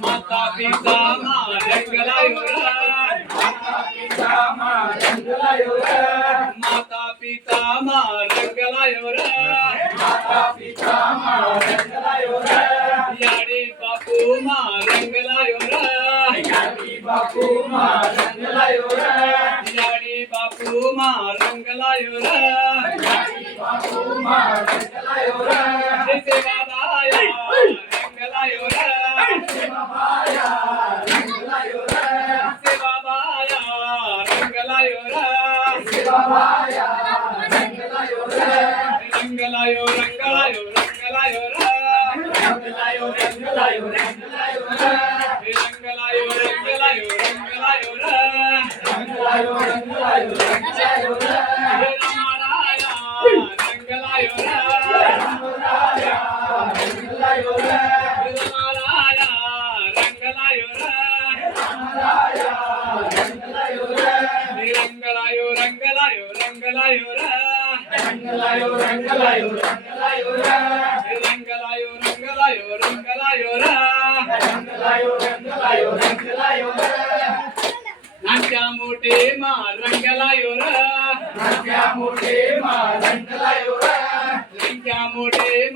माता पिता रंगलायो माता पिता रंगलायो याडी बापू रंगलायो याडी बापू रंगलायो सेवाबाया रंगलायो सेवाबाया रंगलायो रंगलायो रंगलायो नाट्या मोठे रंगलायो नाट्या मोठे रंगलायो नाट्या मोठे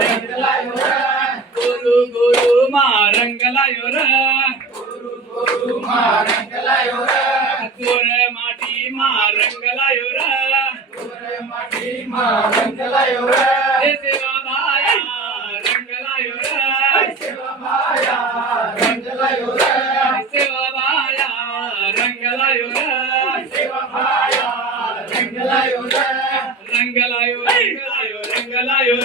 रंगलायो गुरु गुरु रंगलायो गोर माटी रंगलायो सेवाबाया रंगलायो सेवाबाया रंगलायो रंगलायो रंगलायो रंगलायो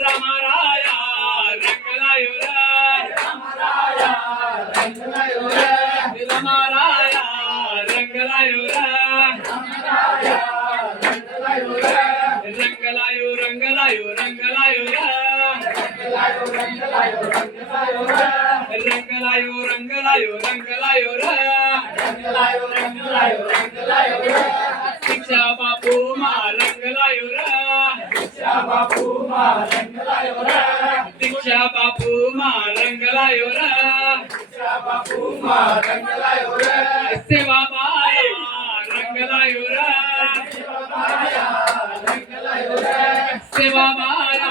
रामाराया रंगलायो रामाराया रंगलायो रंगलायो रंगलायो शिक्षा बापू रंगलायो शिक्षा बापू रंगलायो सेवाबाया रंगलायो सेवाबाया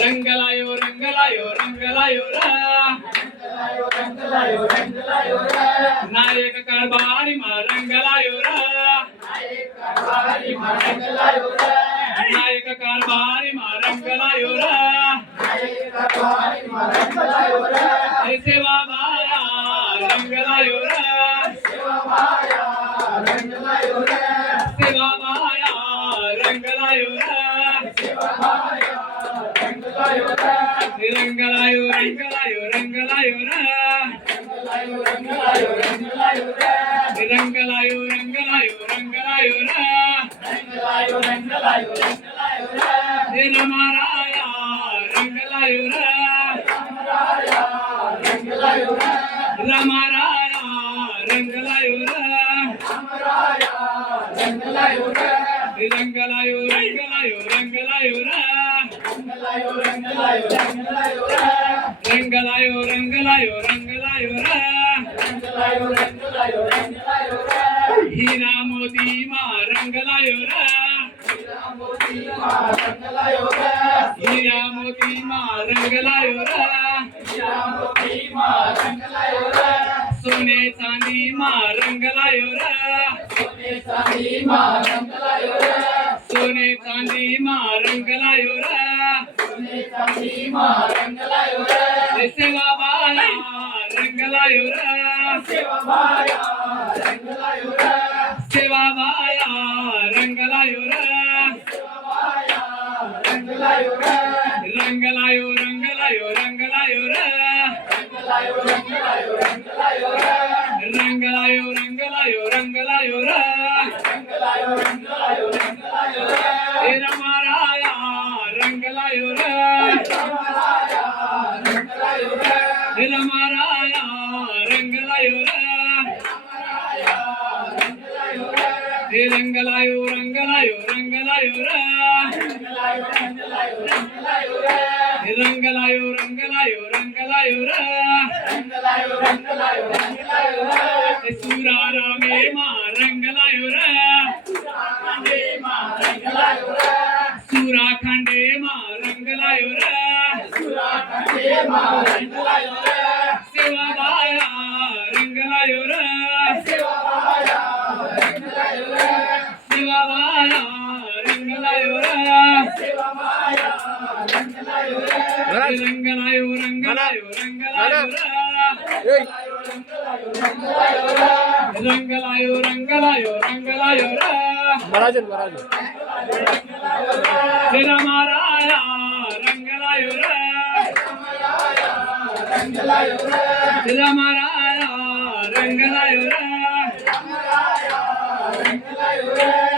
रंगलायो रंगलायो रंगलायो नायक कारभारी रंगलायो नायक कारभारी रंगलायो सेवाबाया रंगलायो सेवाबाया रंगलायो रंगलायो रामाराया रंगलायो रामाराया रंगलायो हीरा मोती रंगलायो हीरा मोती रंगलायो सोने चांदी रंगलायो सोने चांदी रंगलायो सेवाबाया रंगलायो सेवाबाया रंगलायो रंगलायो रंगलायो रंगलायो र रंगलायो रंगलायो रंगलायो र हे रमाराया रंगलायो र हे रमाराया रंगलायो र हे रंगलायो रंगलायो रंगलायो र हे रंगलायो रंगलायो रंगलायो र हे सुरारा मे मा रंगलायो र सुरा खंडे मा रंगलायो र सेवा बाया रंगलायो र सेवा बाया रंगलायो र रंगलायो रंगलायो रंगलायो र रंगलायो रंगलायो रंगलायो र तेरा माराया रंगलायो र तेरा माराया रंगलायो र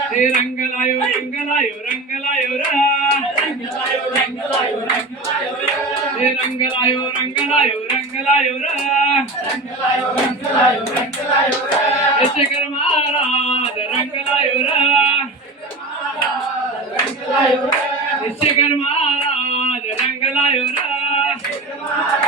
हे रंगलायो रंगलायो रंगलायो र हे रंगलायो रंगलायो रंगलायो र हे शेखर महाराज रंगलायो र हे शेखर महाराज रंगलायो र